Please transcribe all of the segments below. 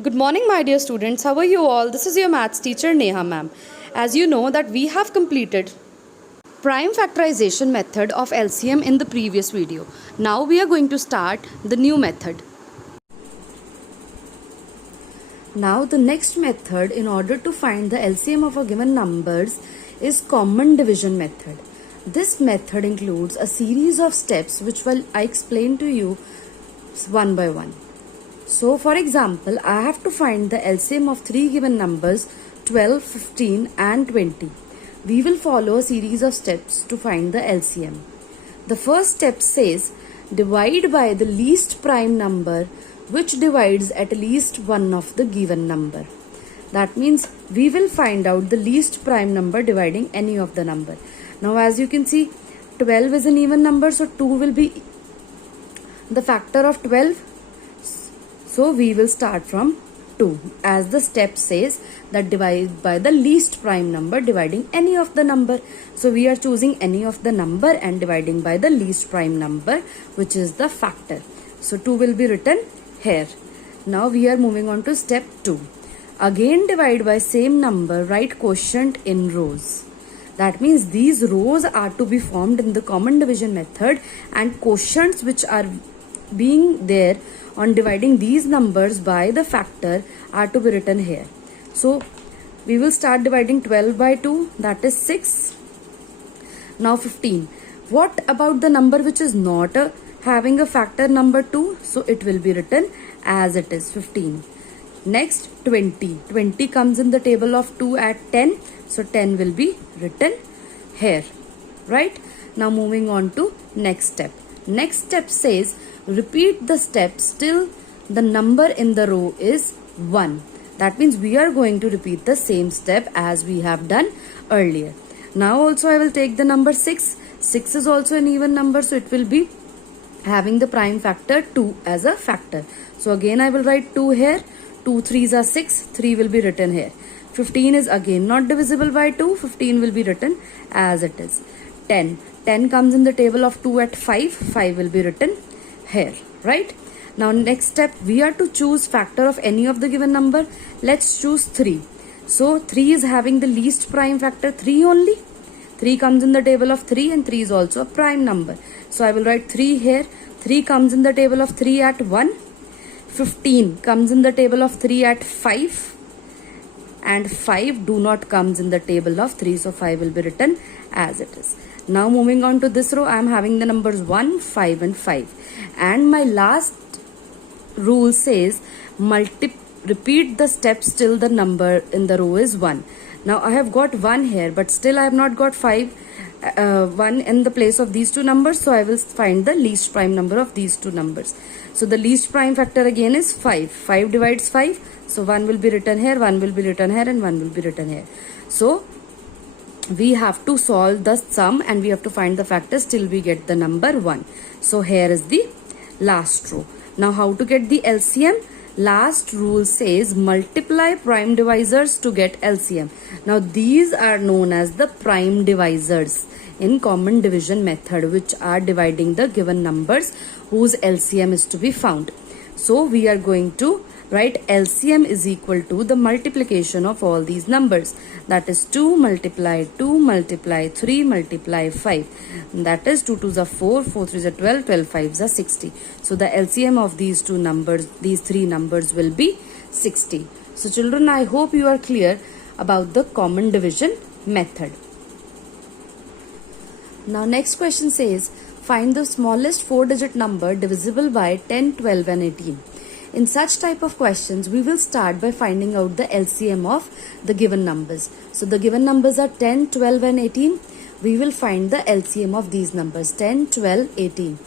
Good morning, my dear students. How are you all? This is your maths teacher Neha ma'am. As you know that we have completed prime factorization method of LCM in the previous video. Now we are going to start the new method. Now the next method in order to find the LCM of a given numbers is common division method. This method includes a series of steps which will I explain to you one by one. So for example, I have to find the LCM of three given numbers 12, 15 and 20. We will follow a series of steps to find the LCM. The first step says divide by the least prime number which divides at least one of the given number. That means we will find out the least prime number dividing any of the number. Now as you can see, 12 is an even number, so 2 will be the factor of 12. So we will start from 2 as the step says that divide by the least prime number dividing any of the number. So we are choosing any of the number and dividing by the least prime number, which is the factor. So 2 will be written here. Now we are moving on to step 2. Again divide by same number, write quotient in rows. That means these rows are to be formed in the common division method and quotients which are being there on dividing these numbers by the factor are to be written here. So we will start dividing 12 by 2, that is 6. Now 15. What about the number which is not having a factor number 2? So it will be written as it is 15. Next 20. 20 comes in the table of 2 at 10. So 10 will be written here. Right? Now moving on to next step. Next step says repeat the steps till the number in the row is 1. That means we are going to repeat the same step as we have done earlier. Now also I will take the number 6. 6 is also an even number, so it will be having the prime factor 2 as a factor. So again I will write 2 here. 2 3s are 6. 3 will be written here. 15 is again not divisible by 2. 15 will be written as it is. 10. 10 comes in the table of 2 at 5. 5 will be written here, right? Now next step, we are to choose factor of any of the given number. Let's choose 3. So 3 is having the least prime factor 3 only. 3 comes in the table of 3 and 3 is also a prime number. So I will write 3 here. 3 comes in the table of 3 at 1. 15 comes in the table of 3 at 5. And 5 do not comes in the table of 3. So 5 will be written as it is. Now moving on to this row, I am having the numbers 1, 5 and 5. And my last rule says repeat the steps till the number in the row is 1. Now I have got 1 here, but still I have not got 1 in the place of these two numbers. So I will find the least prime number of these two numbers. So the least prime factor again is 5. 5 divides 5. So 1 will be written here, 1 will be written here and 1 will be written here. So we have to solve the sum and we have to find the factors till we get the number 1. So here is the last row. Now how to get the LCM? Last rule says multiply prime divisors to get LCM. Now these are known as the prime divisors in common division method, which are dividing the given numbers whose LCM is to be found. So we are going to write LCM is equal to the multiplication of all these numbers. That is 2 multiply 2 multiply 3 multiply 5. That is 2 2s are 4, 4 3s are 12, 12 5s are 60. So the LCM of these two numbers, these three numbers will be 60. So children, I hope you are clear about the common division method. Now next question says find the smallest 4-digit number divisible by 10, 12 and 18. In such type of questions, we will start by finding out the LCM of the given numbers. So the given numbers are 10, 12 and 18. We will find the LCM of these numbers 10, 12, 18.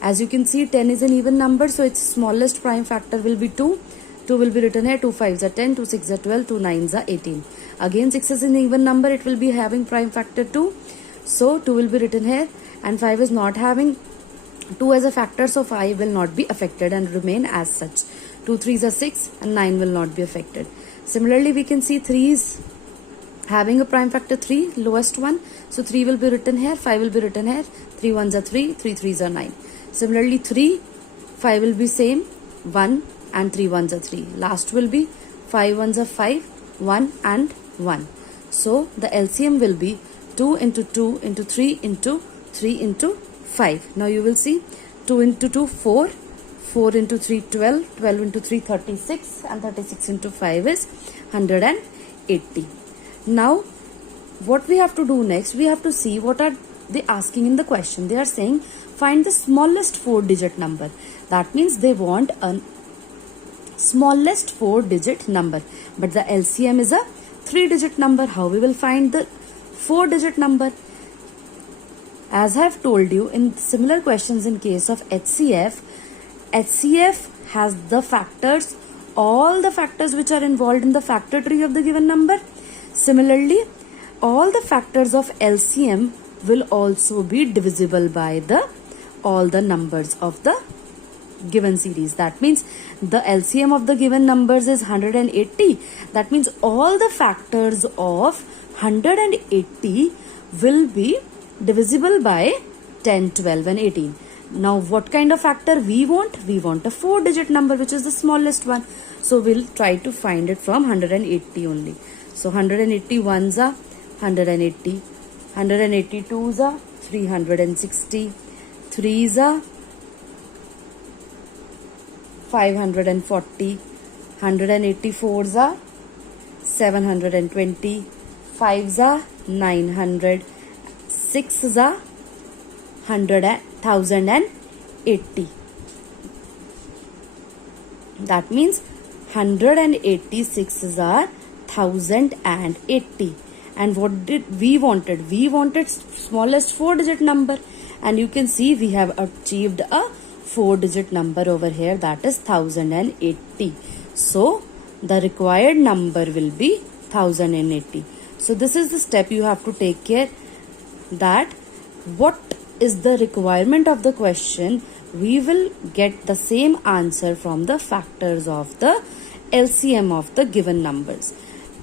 As you can see, 10 is an even number, so its smallest prime factor will be 2. 2 will be written here. 2 5s are 10, 2 6s are 12, 2 9s are 18. Again 6 is an even number, it will be having prime factor 2. So 2 will be written here and 5 is not having 2 as a factor, so 5 will not be affected and remain as such. 2 3s are 6 and 9 will not be affected. Similarly, we can see 3 is having a prime factor 3, lowest one. So 3 will be written here, 5 will be written here. 3 1s are 3, 3 3s are 9. Similarly, 3, 5 will be same, 1 and 3 ones are 3. Last will be 5 ones are 5, 1 and 1. So the LCM will be 2 into 2 into 3 into 3 into 5. Now you will see 2 into 2 4, 4 into 3 12, 12 into 3 36 and 36 into 5 is 180. Now what we have to do next, we have to see what are they asking in the question. They are saying find the smallest 4-digit number. That means they want a smallest 4-digit number, but the LCM is a 3-digit number. How we will find the 4-digit number? As I have told you in similar questions in case of HCF has the factors, all the factors which are involved in the factor tree of the given number. Similarly, all the factors of LCM will also be divisible by all the numbers of the given series. That means the LCM of the given numbers is 180. That means all the factors of 180 will be divisible by 10, 12 and 18. Now what kind of factor we want? We want a 4-digit number which is the smallest one. So we'll try to find it from 180 only. So 180 ones are 180, 182s are 360, 3s are 540, 184s are 720, 5s are 900, 6s are 1080. That means 186s are 1080. And what did we wanted? We wanted smallest 4-digit number, and you can see we have achieved a 4-digit number over here, that is 1080. So the required number will be 1080. So this is the step you have to take care, that what is the requirement of the question, we will get the same answer from the factors of the LCM of the given numbers.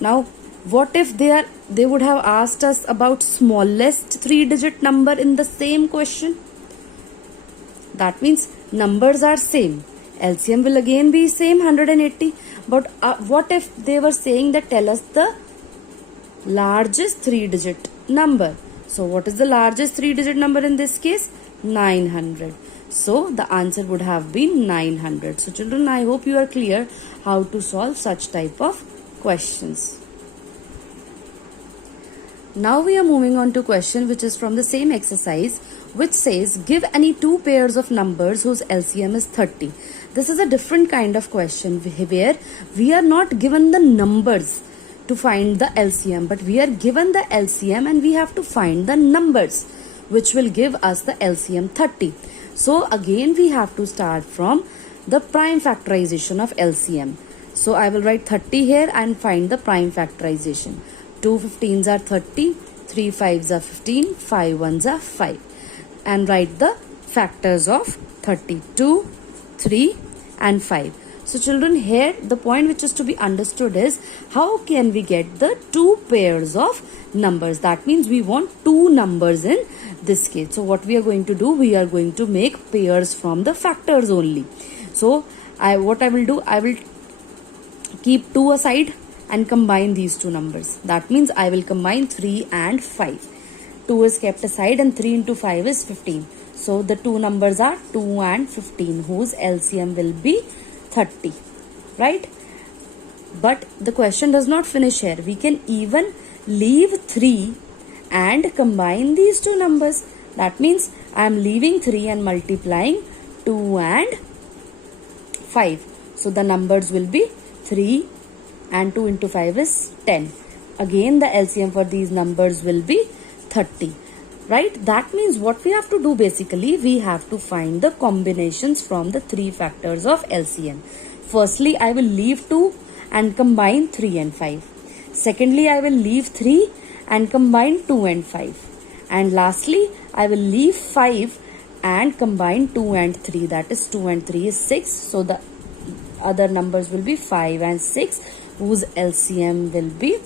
Now what if they would have asked us about smallest 3-digit number in the same question? That means numbers are same. LCM will again be same 180. But what if they were saying that tell us the largest 3-digit number? So what is the largest 3-digit number in this case? 900. So the answer would have been 900. So children, I hope you are clear how to solve such type of questions. Now we are moving on to question which is from the same exercise, which says give any 2 pairs of numbers whose LCM is 30. This is a different kind of question where we are not given the numbers to find the LCM, but we are given the LCM and we have to find the numbers which will give us the LCM 30. So again we have to start from the prime factorization of LCM. So I will write 30 here and find the prime factorization. 2 15s are 30, 3 5s are 15, 5 1s are 5. And write the factors of 30, 2, 3 and 5. So children, here the point which is to be understood is how can we get the 2 pairs of numbers. That means we want 2 numbers in this case. So what we are going to do, we are going to make pairs from the factors only. So what I will do, I will keep 2 aside and combine these 2 numbers. That means I will combine 3 and 5. 2 is kept aside and 3 into 5 is 15. So the 2 numbers are 2 and 15 whose LCM will be 30, right? But the question does not finish here. We can even leave 3 and combine these 2 numbers. That means I am leaving 3 and multiplying 2 and 5. So the numbers will be 3 and 2 into 5 is 10. Again the LCM for these numbers will be 30, right? That means what we have to do basically, we have to find the combinations from the 3 factors of LCM. Firstly, I will leave 2 and combine 3 and 5. Secondly, I will leave 3 and combine 2 and 5. And lastly, I will leave 5 and combine 2 and 3. That is 2 and 3 is 6. So the other numbers will be 5 and 6 whose LCM will be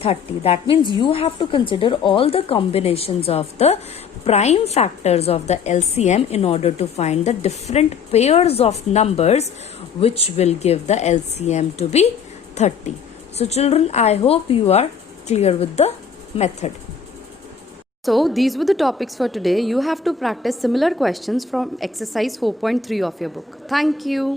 30. That means you have to consider all the combinations of the prime factors of the LCM in order to find the different pairs of numbers which will give the LCM to be 30. So children, I hope you are clear with the method. So these were the topics for today. You have to practice similar questions from exercise 4.3 of your book. Thank you.